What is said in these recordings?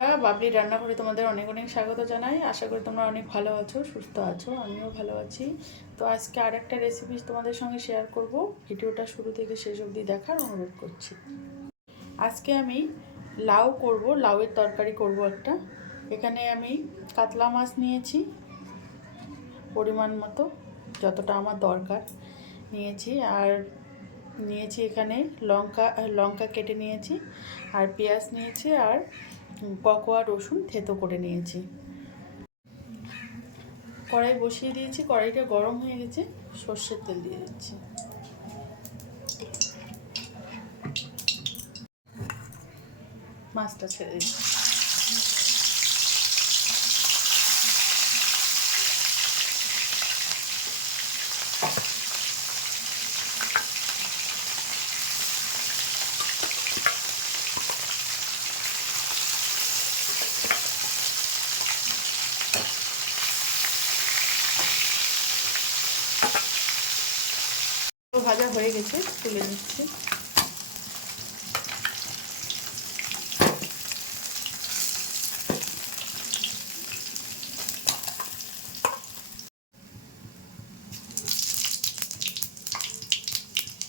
বাবলি রান্নাঘরে তোমাদের অনেক অনেক স্বাগত জানাই। আশা করি তোমরা অনেক ভালো আছো, সুস্থ আছো, আমিও ভালো আছি। তো আজকে আরেকটা রেসিপি তোমাদের সঙ্গে শেয়ার করব। ভিডিওটা শুরু থেকে শেষ অবধি দেখার অনুরোধ করছি। আজকে আমি লাউ করব, লাউয়ের তরকারি করব একটা। এখানে আমি কাতলা মাছ নিয়েছি পরিমাণ মতো, যতটা আমার দরকার নিয়েছি। আর নিয়েছি এখানে লঙ্কা কেটে নিয়েছি, আর পেঁয়াজ নিয়েছি, আর ককোয়া রসুন থেতো করে নিয়েছি। কড়াই বসিয়ে দিয়েছি, কড়াইটা গরম হয়ে গেছে, সর্ষের তেল দিয়ে দিচ্ছি। মাছটা ছেড়ে দিচ্ছি। ভাজা হয়ে গেছে, তুলে নিচ্ছি।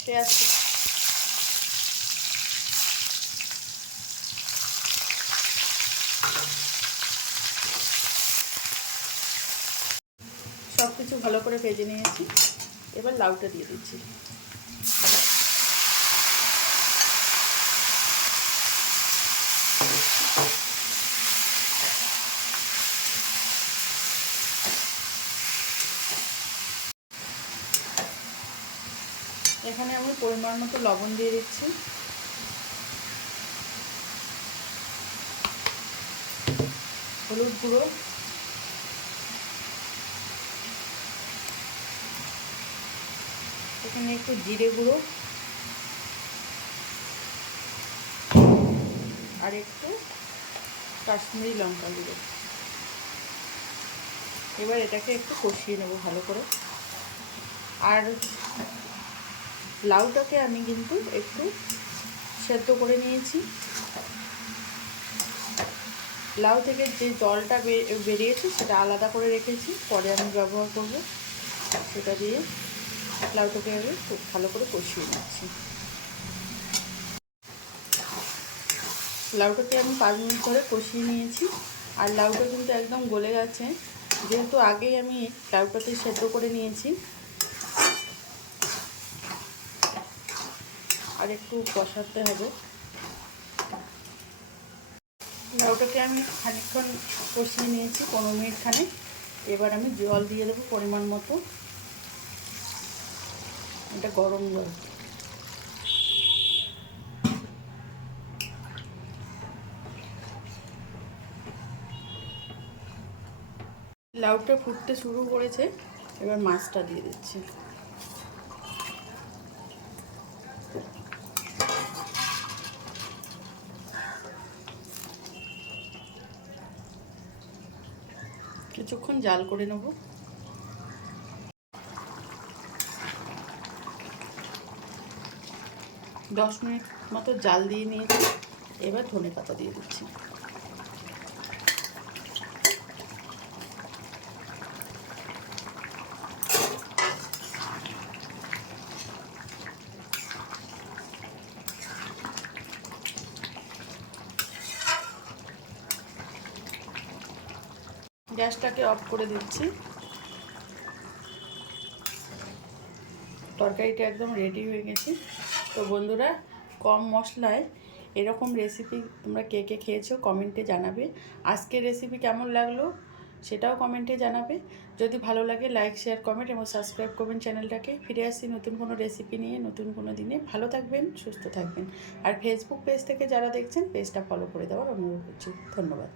পেঁয়াজ সব কিছু ভালো করে ভেজে নিয়েছি। এবার লাউটা দিয়ে দিচ্ছি। এখানে আমি পরিমাণ মতো লবণ দিয়ে দিচ্ছি, হলুদ গুঁড়ো, এখানে একটু জিরে গুঁড়ো, আর একটু কাশ্মীরি লঙ্কা গুঁড়ো। এবার এটাকে একটু কষিয়ে নেব ভালো করে। আর লাউটাকে আমি কিন্তু একটু সেদ্ধ করে নিয়েছি। লাউ থেকে যে জলটা বেরিয়েছে সেটা আলাদা করে রেখেছি, পরে আমি ব্যবহার করব। সেটা দিয়ে লাউটাকে আমি খুব ভালো করে কষিয়ে নিচ্ছি। লাউটাকে আমি 5 মিনিট ধরে কষিয়ে নিয়েছি। আর লাউটা কিন্তু একদম গলে গেছে, যেহেতু আগেই আমি লাউটাকে সেদ্ধ করে নিয়েছি। আর একটু কষাতে হবে। লাউটাকে আমি খানিকক্ষণ কষিয়ে নিয়েছি, 15 মিনিট খানিক। এবার আমি জল দিয়ে দেবো পরিমাণ মতো, এটা গরম জল। লাউটা ফুটতে শুরু করেছে, এবার মাছটা দিয়ে দিচ্ছি। কিছুক্ষণ জাল করে নেব। দশ মিনিট মতো জাল দিয়ে নিয়েছি। এবার ধনেপাতা দিয়ে দিচ্ছি। গ্যাসটাকে অফ করে দিচ্ছি। তরকারিটা একদম রেডি হয়ে গেছে। তো বন্ধুরা, কম মশলায় এরকম রেসিপি তোমরা কে কে খেয়েছো কমেন্টে জানাবে। আজকের রেসিপি কেমন লাগলো সেটাও কমেন্টে জানাবে। যদি ভালো লাগে লাইক, শেয়ার, কমেন্ট এবং সাবস্ক্রাইব করবেন চ্যানেলটাকে। ফিরে আসছি নতুন কোনো রেসিপি নিয়ে, নতুন কোনো দিনে। ভালো থাকবেন, সুস্থ থাকবেন। আর ফেসবুক পেজ থেকে যারা দেখছেন পেজটা ফলো করে দেওয়ার অনুরোধ করছি। ধন্যবাদ।